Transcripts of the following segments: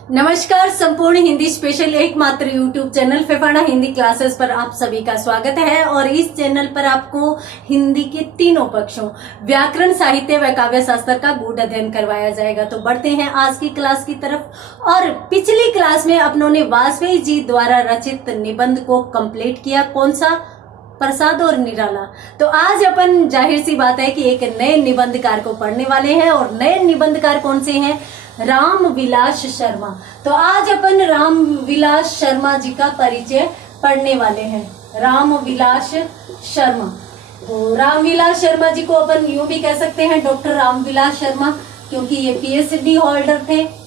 नमस्कार। संपूर्ण हिंदी स्पेशल एकमात्र YouTube channel Phephana Hindi classes पर आप सभी का स्वागत है। और इस चैनल पर आपको हिंदी के तीनों पक्षों व्याकरण, साहित्य व काव्य शास्त्र का गूढ़ अध्ययन करवाया जाएगा। तो बढ़ते हैं आज की क्लास की तरफ। और पिछली क्लास में अपनों ने वाजपेयी जी द्वारा रचित निबंध को कंप्लीट किया। कौन सा? प्रसाद और निराला। तो आज अपन जाहिर सी बात है कि एक नए निबंधकार को पढ़ने वाले हैं। और नए निबंधकार कौन से हैं? रामविलास शर्मा। तो आज अपन रामविलास शर्मा जी का परिचय पढ़ने वाले हैं। रामविलास शर्मा। तो रामविलास शर्मा जी को अपन यूं भी कह सकते हैं डॉक्टर रामविलास शर्मा, क्योंकि ये पीएचडी होल्डर थे।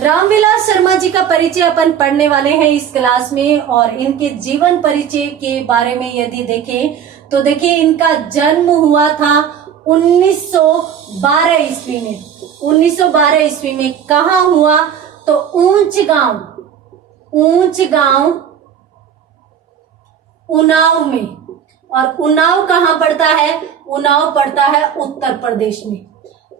रामविलास शर्मा जी का परिचय अपन पढ़ने वाले हैं इस क्लास में। और इनके जीवन परिचय के बारे में यदि देखें तो देखिए, इनका जन्म हुआ था 1912 ईस्वी में। 1912 ईस्वी में कहाँ हुआ? तो ऊंच गांव उन्नाव में। और उन्नाव कहाँ पड़ता है? उन्नाव पड़ता है उत्तर प्रदेश में।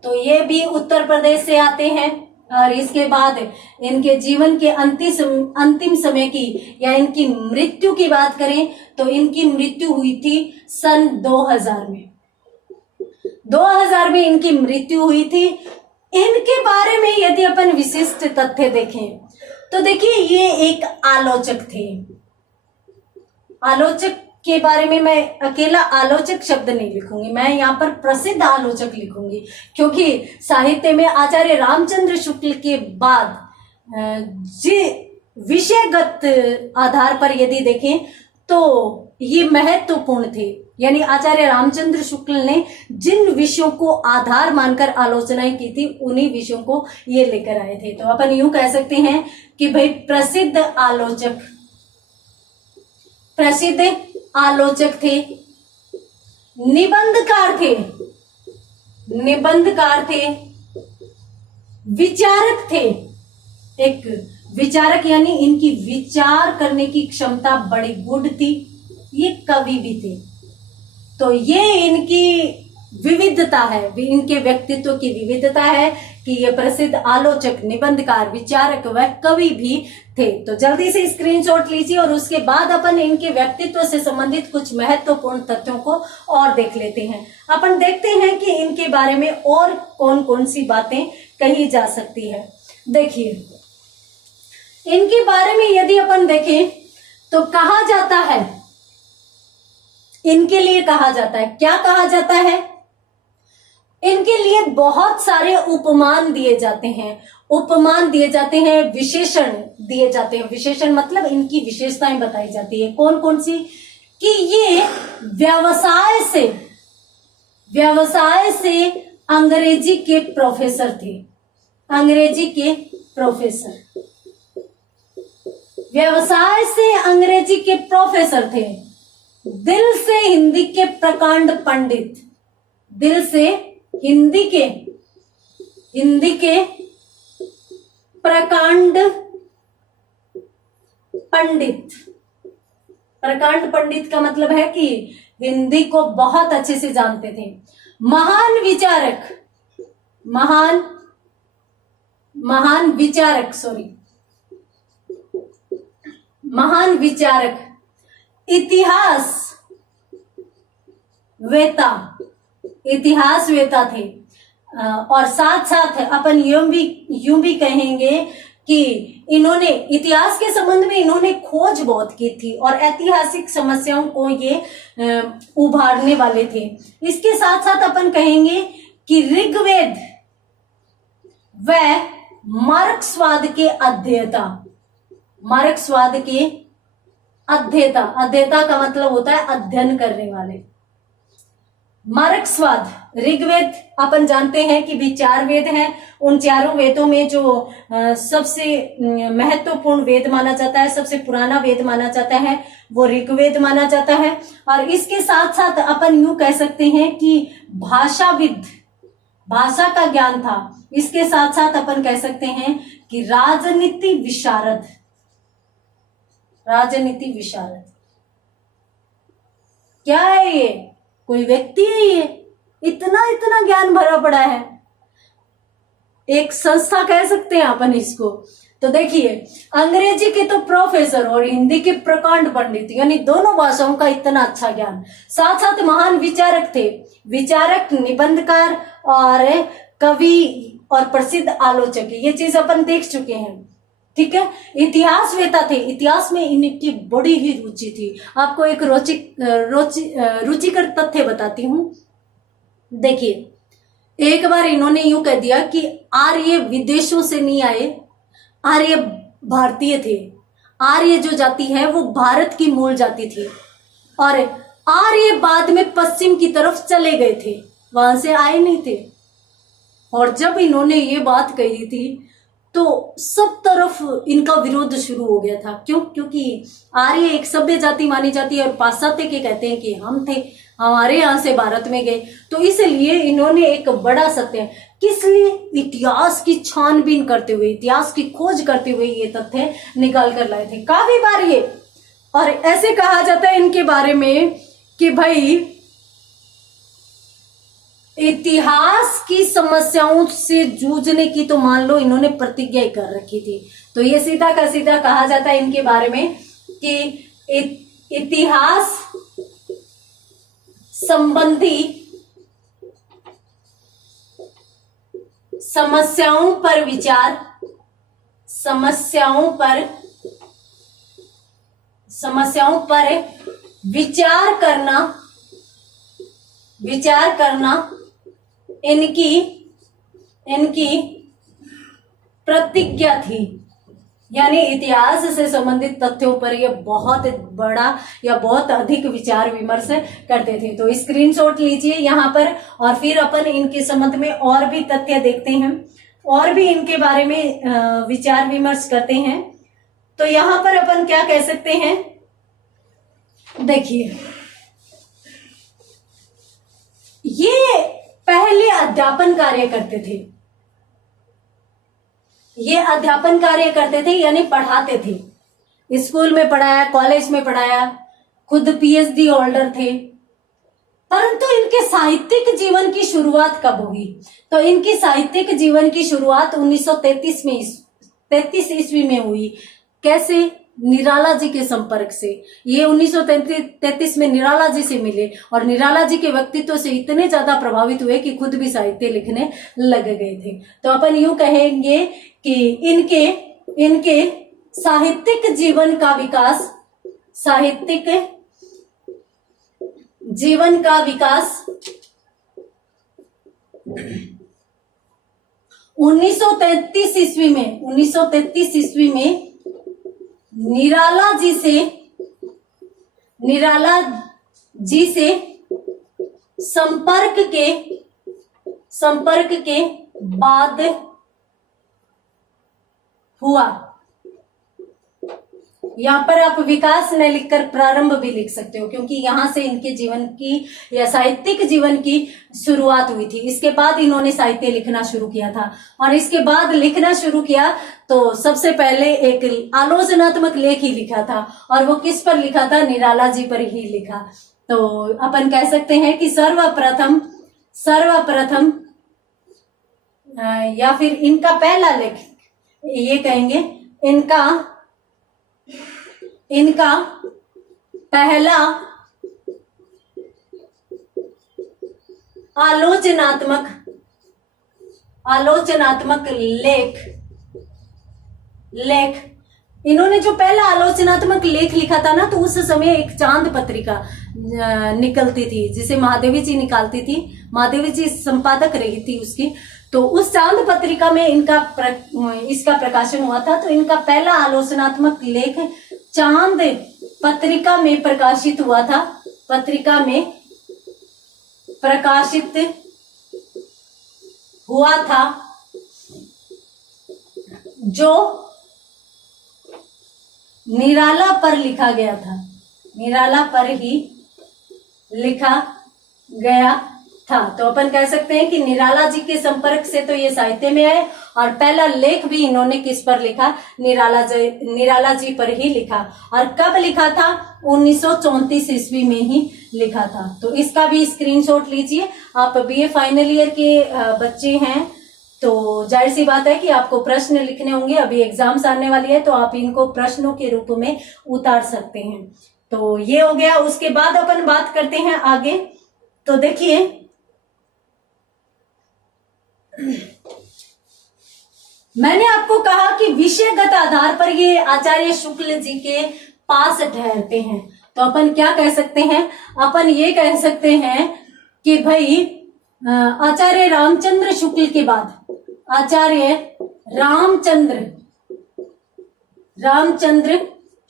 तो ये भी उत्तर प्रदेश से आते हैं। और इसके बाद इनके जीवन के अंतिम समय की या इनकी मृत्यु की बात करें तो इनकी मृत्यु हुई थी सन 2000 में। 2000 में इनकी मृत्यु हुई थी। इनके बारे में यदि अपन विशिष्ट तथ्य देखें तो देखिए, ये एक आलोचक थे। आलोचक के बारे में मैं अकेला आलोचक शब्द नहीं लिखूंगी, मैं यहाँ पर प्रसिद्ध आलोचक लिखूंगी, क्योंकि साहित्य में आचार्य रामचंद्र शुक्ल के बाद विषयगत आधार पर यदि देखें तो ये महत्वपूर्ण थे। यानी आचार्य रामचंद्र शुक्ल ने जिन विषयों को आधार मानकर आलोचनाएं की थी, उन्हीं विषयों को ये लेकर आए थे। तो अपन यूं कह सकते हैं कि भाई प्रसिद्ध आलोचक थे, निबंधकार थे, विचारक थे। एक विचारक यानी इनकी विचार करने की क्षमता बड़ी गुड थी। ये कवि भी थे। तो ये इनकी विविधता है, इनके व्यक्तित्व की विविधता है कि ये प्रसिद्ध आलोचक, निबंधकार, विचारक व कवि भी थे। तो जल्दी से स्क्रीनशॉट लीजिए और उसके बाद अपन इनके व्यक्तित्व से संबंधित कुछ महत्वपूर्ण तथ्यों को और देख लेते हैं। अपन देखते हैं कि इनके बारे में और कौन कौन सी बातें कही जा सकती है। देखिए, इनके बारे में यदि अपन देखें तो कहा जाता है, इनके लिए कहा जाता है, क्या कहा जाता है? इनके लिए बहुत सारे उपमान दिए जाते हैं, विशेषण दिए जाते हैं। विशेषण मतलब इनकी विशेषताएं बताई जाती है। कौन कौन सी? कि ये व्यवसाय से अंग्रेजी के प्रोफेसर थे। व्यवसाय से अंग्रेजी के प्रोफेसर थे। दिल से हिंदी के प्रकांड पंडित का मतलब है कि हिंदी को बहुत अच्छे से जानते थे। महान विचारक, इतिहास वेता थे। और साथ साथ अपन यूं भी कहेंगे कि इन्होंने इतिहास के संबंध में इन्होंने खोज बहुत की थी और ऐतिहासिक समस्याओं को ये उभारने वाले थे। इसके साथ साथ अपन कहेंगे कि ऋग्वेद व मार्क्सवाद के अध्येता का मतलब होता है अध्ययन करने वाले। मार्क्सवाद, ऋग्वेद अपन जानते हैं कि भी 4 वेद हैं। उन चारों वेदों में जो सबसे महत्वपूर्ण वेद माना जाता है, सबसे पुराना वेद माना जाता है, वो ऋग्वेद माना जाता है। और इसके साथ साथ अपन यूं कह सकते हैं कि भाषा का ज्ञान था। इसके साथ साथ अपन कह सकते हैं कि राजनीति विशारद। क्या है ये? कोई व्यक्ति है? ये इतना ज्ञान भरा पड़ा है। एक संस्था कह सकते हैं अपन इसको। तो देखिए, अंग्रेजी के तो प्रोफेसर और हिंदी के प्रकांड पंडित, यानी दोनों भाषाओं का इतना अच्छा ज्ञान, साथ साथ महान विचारक थे, विचारक, निबंधकार और कवि और प्रसिद्ध आलोचक। ये चीज अपन देख चुके हैं, ठीक है। इतिहासवेता थे, इतिहास में इनकी बड़ी ही रुचि थी। आपको एक रुचिकर तथ्य बताती हूँ। देखिए, एक बार इन्होंने यूं कह दिया कि आर्य विदेशों से नहीं आए, आर्य भारतीय थे। आर्य जो जाति है वो भारत की मूल जाति थी, और आर्य बाद में पश्चिम की तरफ चले गए थे, वहां से आए नहीं थे। और जब इन्होंने ये बात कही थी तो सब तरफ इनका विरोध शुरू हो गया था। क्यों? क्योंकि आर्य एक सभ्य जाति मानी जाती है और पाश्चात्य के कहते हैं कि हम थे, हमारे यहां से भारत में गए। तो इसलिए इन्होंने एक बड़ा सत्य, किस लिए, इतिहास की छानबीन करते हुए, इतिहास की खोज करते हुए ये तथ्य निकाल कर लाए थे काफी बार ये। और ऐसे कहा जाता है इनके बारे में कि भाई इतिहास की समस्याओं से जूझने की तो मान लो इन्होंने प्रतिज्ञा ही कर रखी थी। तो ये सीधा का सीधा कहा जाता है इनके बारे में कि इतिहास संबंधी समस्याओं पर विचार करना इनकी प्रतिज्ञा थी। यानी इतिहास से संबंधित तथ्यों पर ये बहुत बड़ा या बहुत अधिक विचार विमर्श करते थे। तो स्क्रीनशॉट लीजिए यहाँ पर, और फिर अपन इनके संबंध में और भी तथ्य देखते हैं, और भी इनके बारे में विचार विमर्श करते हैं। तो यहाँ पर अपन क्या कह सकते हैं, देखिए, ये पहले अध्यापन कार्य करते थे। ये अध्यापन कार्य करते थे यानी पढ़ाते थे, स्कूल में पढ़ाया, कॉलेज में पढ़ाया, खुद पीएचडी होल्डर थे। परंतु इनके साहित्यिक जीवन की शुरुआत कब हुई? तो इनकी साहित्यिक जीवन की शुरुआत 1933 ईस्वी में हुई। कैसे? निराला जी के संपर्क से। ये 1933 में निराला जी से मिले और निराला जी के व्यक्तित्व से इतने ज्यादा प्रभावित हुए कि खुद भी साहित्य लिखने लग गए थे। तो अपन यूं कहेंगे कि इनके साहित्यिक जीवन का विकास 1933 ईस्वी में निराला जी से संपर्क के बाद हुआ। यहाँ पर आप विकास न लिखकर प्रारंभ भी लिख सकते हो, क्योंकि यहाँ से इनके जीवन की या साहित्यिक जीवन की शुरुआत हुई थी। इसके बाद इन्होंने साहित्य लिखना शुरू किया था, और इसके बाद लिखना शुरू किया तो सबसे पहले एक आलोचनात्मक लेख ही लिखा था, और वो किस पर लिखा था? निराला जी पर ही लिखा। तो अपन कह सकते हैं कि सर्वप्रथम या फिर इनका पहला लेख, ये कहेंगे इनका पहला आलोचनात्मक लेख इन्होंने जो पहला आलोचनात्मक लेख लिखा था ना, तो उस समय एक चांद पत्रिका निकलती थी जिसे महादेवी जी निकालती थी। महादेवी जी संपादक रही थी उसकी। तो उस चांद पत्रिका में इसका प्रकाशन हुआ था। तो इनका पहला आलोचनात्मक लेख चांद पत्रिका में प्रकाशित हुआ था। पत्रिका में प्रकाशित हुआ था, जो निराला पर लिखा गया था। निराला पर ही लिखा गया था। तो अपन कह सकते हैं कि निराला जी के संपर्क से तो ये साहित्य में आए, और पहला लेख भी इन्होंने किस पर लिखा? निराला जी पर ही लिखा। और कब लिखा था? 1934 ईस्वी में ही लिखा था। तो इसका भी स्क्रीनशॉट लीजिए। आप बीए फाइनल ईयर के बच्चे हैं तो जाहिर सी बात है कि आपको प्रश्न लिखने होंगे, अभी एग्जाम्स आने वाली है तो आप इनको प्रश्नों के रूप में उतार सकते हैं। तो ये हो गया। उसके बाद अपन बात करते हैं आगे। तो देखिए, मैंने आपको कहा कि विषयगत आधार पर ये आचार्य शुक्ल जी के पास ठहरते हैं। तो अपन क्या कह सकते हैं, अपन ये कह सकते हैं कि भाई आचार्य रामचंद्र शुक्ल के बाद, आचार्य रामचंद्र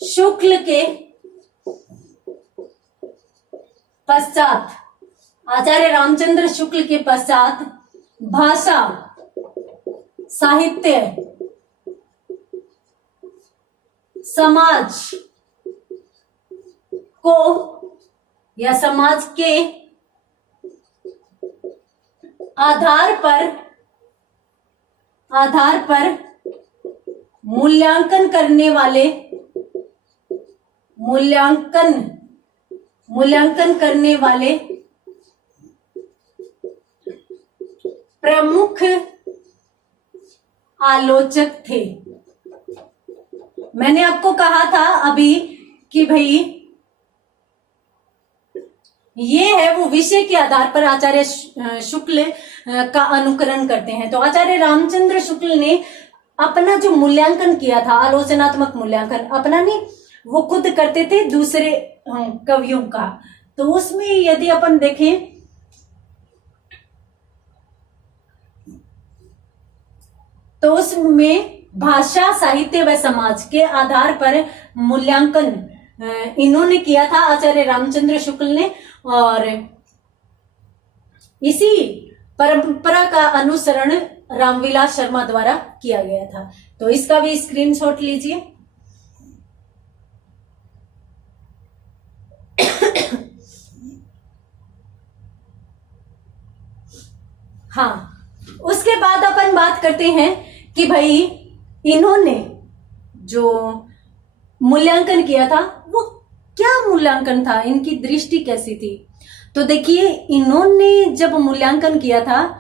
शुक्ल के पश्चात, आचार्य रामचंद्र शुक्ल के पश्चात भाषा, साहित्य, समाज को या समाज के आधार पर मूल्यांकन करने वाले प्रमुख आलोचक थे। मैंने आपको कहा था अभी कि भाई ये है वो विषय के आधार पर आचार्य शुक्ल का अनुकरण करते हैं। तो आचार्य रामचंद्र शुक्ल ने अपना जो मूल्यांकन किया था, आलोचनात्मक मूल्यांकन अपना नहीं, वो खुद करते थे दूसरे कवियों का। तो उसमें यदि अपन देखें तो उसमें भाषा, साहित्य व समाज के आधार पर मूल्यांकन इन्होंने किया था, आचार्य रामचंद्र शुक्ल ने। और इसी परंपरा का अनुसरण रामविलास शर्मा द्वारा किया गया था। तो इसका भी स्क्रीनशॉट लीजिए। हाँ, उसके बाद अपन बात करते हैं कि भाई इन्होंने जो मूल्यांकन किया था वो क्या मूल्यांकन था, इनकी दृष्टि कैसी थी। तो देखिए, इन्होंने जब मूल्यांकन किया था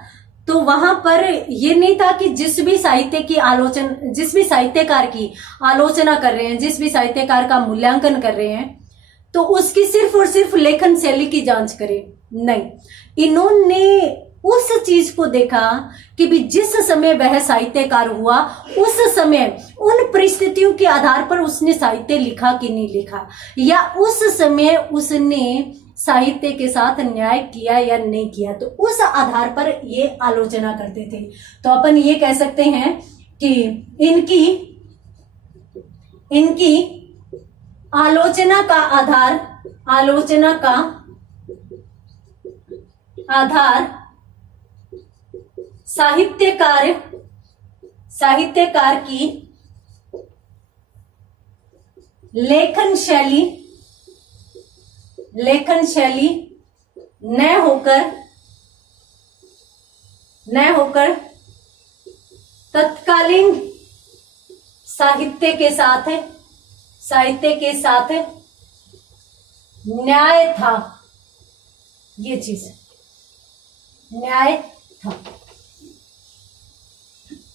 तो वहां पर ये नहीं था कि जिस भी साहित्यकार की आलोचना कर रहे हैं, जिस भी साहित्यकार का मूल्यांकन कर रहे हैं तो उसकी सिर्फ और सिर्फ लेखन शैली की जांच करें। नहीं, इन्होंने उस चीज को देखा कि भी जिस समय वह साहित्यकार हुआ उस समय उन परिस्थितियों के आधार पर उसने साहित्य लिखा कि नहीं लिखा, या उस समय उसने साहित्य के साथ न्याय किया या नहीं किया। तो उस आधार पर ये आलोचना करते थे। तो अपन ये कह सकते हैं कि इनकी आलोचना का आधार साहित्यकार की लेखन शैली न होकर तत्कालीन साहित्य के साथ न्याय था, ये चीज न्याय था।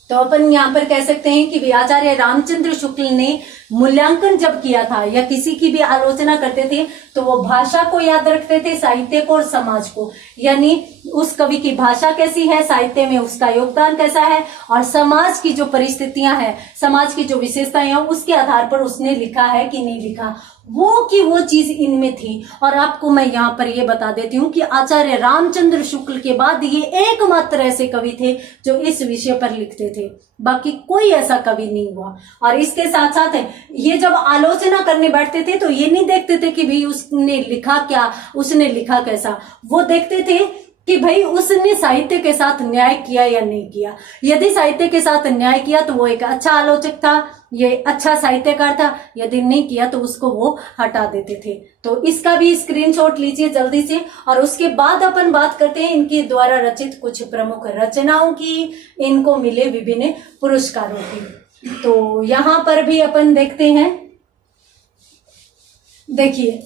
तो अपन यहां पर कह सकते हैं कि आचार्य रामचंद्र शुक्ल ने मूल्यांकन जब किया था या किसी की भी आलोचना करते थे तो वो भाषा को याद रखते थे, साहित्य को और समाज को, यानी उस कवि की भाषा कैसी है, साहित्य में उसका योगदान कैसा है, और समाज की जो परिस्थितियां हैं, समाज की जो विशेषताएं हैं, उसके आधार पर उसने लिखा है कि नहीं लिखा, वो चीज इनमें थी। और आपको मैं यहाँ पर ये बता देती हूँ कि आचार्य रामचंद्र शुक्ल के बाद ये एकमात्र ऐसे कवि थे जो इस विषय पर लिखते थे, बाकी कोई ऐसा कवि नहीं हुआ। और इसके साथ साथ ये जब आलोचना करने बैठते थे तो ये नहीं देखते थे कि भाई उसने लिखा क्या, उसने लिखा कैसा, वो देखते थे कि भाई उसने साहित्य के साथ न्याय किया या नहीं किया। यदि साहित्य के साथ न्याय किया तो वो एक अच्छा आलोचक था, ये अच्छा साहित्यकार था, यदि नहीं किया तो उसको वो हटा देते थे। तो इसका भी स्क्रीनशॉट लीजिए जल्दी से। और उसके बाद अपन बात करते हैं इनके द्वारा रचित कुछ प्रमुख रचनाओं की, इनको मिले विभिन्न पुरस्कारों की। तो यहां पर भी अपन देखते हैं, देखिए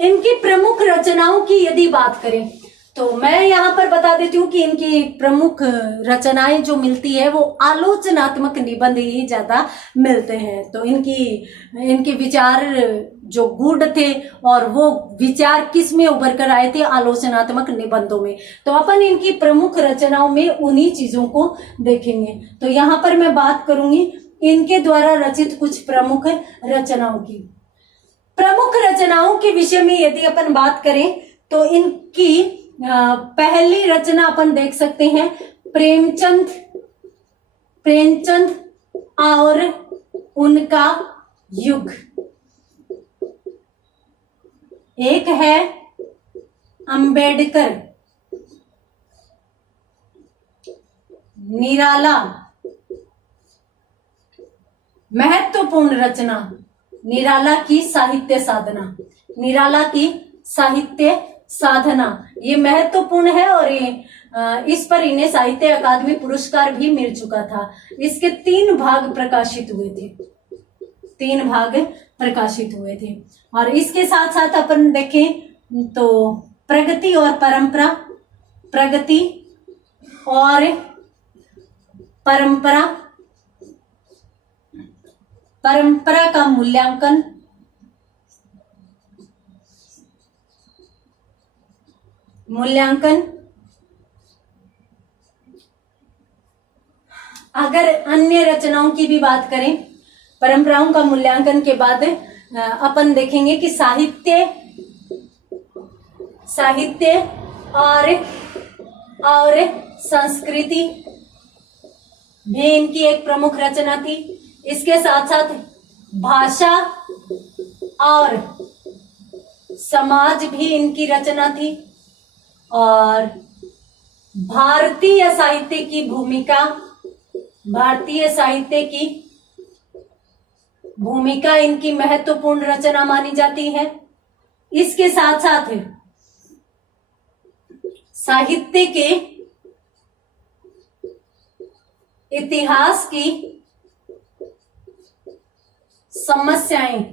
इनकी प्रमुख रचनाओं की यदि बात करें तो मैं यहाँ पर बता देती हूँ कि इनकी प्रमुख रचनाएं जो मिलती है वो आलोचनात्मक निबंध ही ज्यादा मिलते हैं। तो इनके विचार जो गूढ़ थे और वो विचार किस में उभर कर आए थे, आलोचनात्मक निबंधों में। तो अपन इनकी प्रमुख रचनाओं में उन्हीं चीजों को देखेंगे। तो यहाँ पर मैं बात करूंगी इनके द्वारा रचित कुछ प्रमुख रचनाओं की। प्रमुख रचनाओं के विषय में यदि अपन बात करें तो इनकी पहली रचना अपन देख सकते हैं प्रेमचंद और उनका युग। एक है अंबेडकर, निराला, महत्वपूर्ण रचना निराला की साहित्य साधना। निराला की साहित्य साधना ये महत्वपूर्ण है और इस पर इन्हें साहित्य अकादमी पुरस्कार भी मिल चुका था। इसके 3 भाग प्रकाशित हुए थे, 3 भाग प्रकाशित हुए थे। और इसके साथ साथ अपन देखें तो प्रगति और परंपरा, प्रगति और परंपरा, परंपरा का मूल्यांकन, अगर अन्य रचनाओं की भी बात करें, परंपराओं का मूल्यांकन के बाद अपन देखेंगे कि साहित्य और संस्कृति भी इनकी एक प्रमुख रचना थी। इसके साथ साथ भाषा और समाज भी इनकी रचना थी। और भारतीय साहित्य की भूमिका इनकी महत्वपूर्ण रचना मानी जाती है। इसके साथ साथ साहित्य के इतिहास की समस्याएं,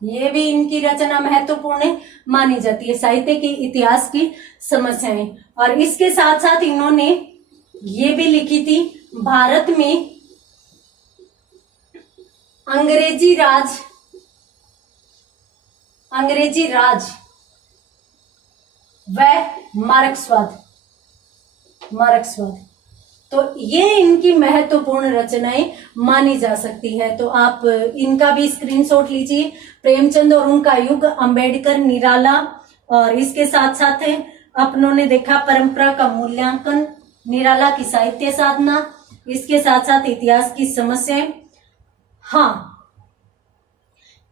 ये भी इनकी रचना महत्वपूर्ण मानी जाती है, साहित्य के इतिहास की समस्याएं। और इसके साथ साथ इन्होंने ये भी लिखी थी, भारत में अंग्रेजी राज व मार्क्सवाद। तो ये इनकी महत्वपूर्ण रचनाएं मानी जा सकती है। तो आप इनका भी स्क्रीनशॉट लीजिए। प्रेमचंद और उनका युग, अंबेडकर, निराला, और इसके साथ साथ अपनों ने देखा परंपरा का मूल्यांकन, निराला की साहित्य साधना, इसके साथ साथ इतिहास की समस्याएं। हाँ,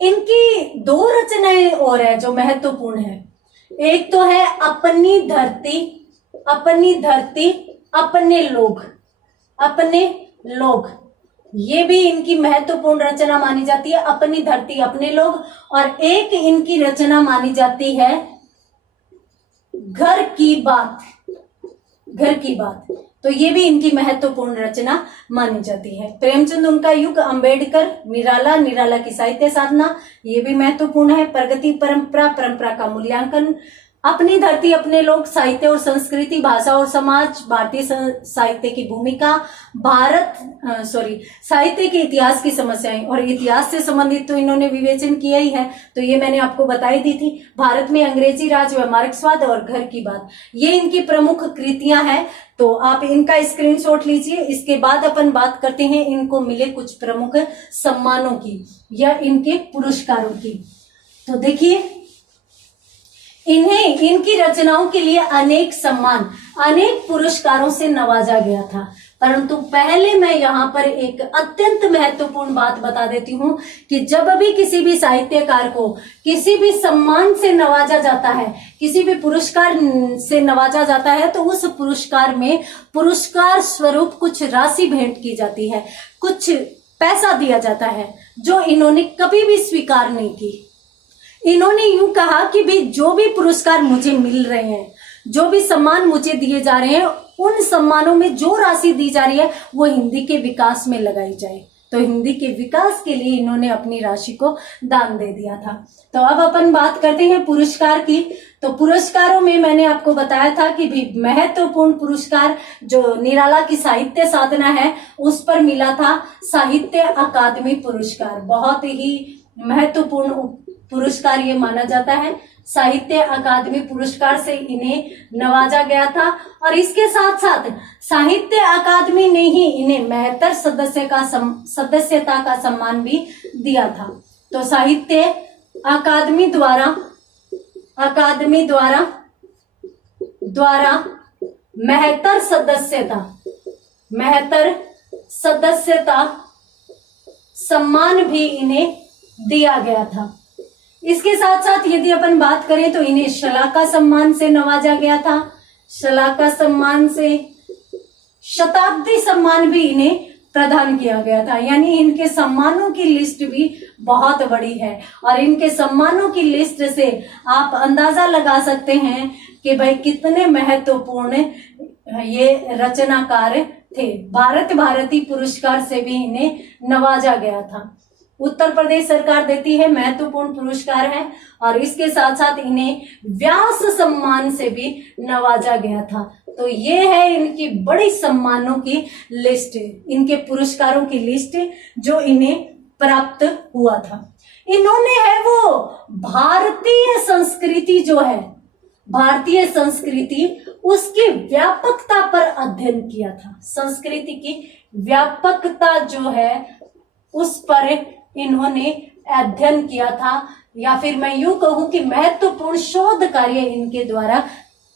इनकी 2 रचनाएं और है जो महत्वपूर्ण है। एक तो है अपनी धरती अपने लोग, ये भी इनकी महत्वपूर्ण रचना मानी जाती है, अपनी धरती अपने लोग। और एक इनकी रचना मानी जाती है घर की बात, तो ये भी इनकी महत्वपूर्ण रचना मानी जाती है। प्रेमचंद उनका युग, अंबेडकर, निराला की साहित्य साधना, ये भी महत्वपूर्ण है। प्रगति, परंपरा का मूल्यांकन, अपनी धरती अपने लोग, साहित्य और संस्कृति, भाषा और समाज, भारतीय साहित्य की भूमिका, साहित्य के इतिहास की समस्याएं। और इतिहास से संबंधित तो इन्होंने विवेचन किया ही है, तो ये मैंने आपको बताई दी थी। भारत में अंग्रेजी राज व मार्क्सवाद और घर की बात, ये इनकी प्रमुख कृतियां हैं। तो आप इनका स्क्रीनशॉट लीजिए। इसके बाद अपन बात करते हैं इनको मिले कुछ प्रमुख सम्मानों की या इनके पुरस्कारों की। तो देखिए, इन्हें इनकी रचनाओं के लिए अनेक सम्मान, अनेक पुरस्कारों से नवाजा गया था। परंतु पहले मैं यहाँ पर एक अत्यंत महत्वपूर्ण बात बता देती हूँ कि जब भी किसी भी साहित्यकार को किसी भी सम्मान से नवाजा जाता है, किसी भी पुरस्कार से नवाजा जाता है, तो उस पुरस्कार में पुरस्कार स्वरूप कुछ राशि भेंट की जाती है, कुछ पैसा दिया जाता है, जो इन्होंने कभी भी स्वीकार नहीं की। इन्होंने यूं कहा कि भाई जो भी पुरस्कार मुझे मिल रहे हैं, जो भी सम्मान मुझे दिए जा रहे हैं, उन सम्मानों में जो राशि दी जा रही है वो हिंदी के विकास में लगाई जाए, तो हिंदी के विकास के लिए इन्होंने अपनी राशि को दान दे दिया था। तो अब अपन बात करते हैं पुरस्कार की। तो पुरस्कारों में मैंने आपको बताया था कि भी महत्वपूर्ण पुरस्कार जो निराला की साहित्य साधना है उस पर मिला था साहित्य अकादमी पुरस्कार। बहुत ही महत्वपूर्ण पुरस्कार ये माना जाता है। साहित्य अकादमी पुरस्कार से इन्हें नवाजा गया था और इसके साथ साथ साहित्य अकादमी ने ही इन्हें मेहतर सदस्यता का सम्मान भी दिया था। तो साहित्य अकादमी द्वारा मेहतर सदस्यता सम्मान भी इन्हें दिया गया था। इसके साथ साथ यदि अपन बात करें तो इन्हें शलाका सम्मान से नवाजा गया था। शलाका सम्मान से शताब्दी सम्मान भी इन्हें प्रदान किया गया था। यानी इनके सम्मानों की लिस्ट भी बहुत बड़ी है और इनके सम्मानों की लिस्ट से आप अंदाजा लगा सकते हैं कि भाई कितने महत्वपूर्ण ये रचनाकार थे। भारत भारती पुरस्कार से भी इन्हें नवाजा गया था। उत्तर प्रदेश सरकार देती है, महत्वपूर्ण पुरस्कार है और इसके साथ साथ इन्हें व्यास सम्मान से भी नवाजा गया था। तो ये है इनकी बड़ी सम्मानों की लिस्ट, इनके पुरस्कारों की लिस्ट जो इन्हें प्राप्त हुआ था। इन्होंने है वो भारतीय संस्कृति जो है, भारतीय संस्कृति उसकी व्यापकता पर अध्ययन किया था। संस्कृति की व्यापकता जो है उस पर इन्होंने अध्ययन किया था, या फिर मैं यूं कहूं कि महत्वपूर्ण शोध कार्य इनके द्वारा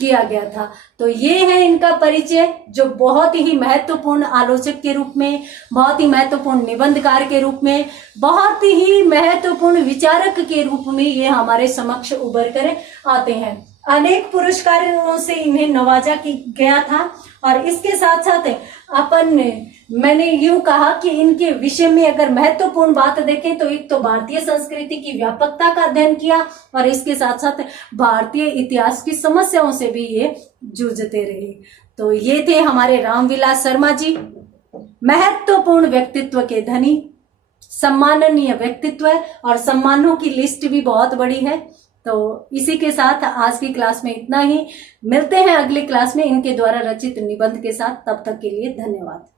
किया गया था। तो ये है इनका परिचय, जो बहुत ही महत्वपूर्ण आलोचक के रूप में, बहुत ही महत्वपूर्ण निबंधकार के रूप में, बहुत ही महत्वपूर्ण विचारक के रूप में ये हमारे समक्ष उभर कर आते हैं। अनेक पुरस्कारों से इन्हें नवाजा गया था और इसके साथ साथ मैंने यूं कहा कि इनके विषय में अगर महत्वपूर्ण बात देखें तो एक तो भारतीय संस्कृति की व्यापकता का अध्ययन किया और इसके साथ साथ भारतीय इतिहास की समस्याओं से भी ये जूझते रहे। तो ये थे हमारे रामविलास शर्मा जी, महत्वपूर्ण व्यक्तित्व के धनी, सम्माननीय व्यक्तित्व और सम्मानों की लिस्ट भी बहुत बड़ी है। तो इसी के साथ आज की क्लास में इतना ही। मिलते हैं अगली क्लास में इनके द्वारा रचित निबंध के साथ। तब तक के लिए धन्यवाद।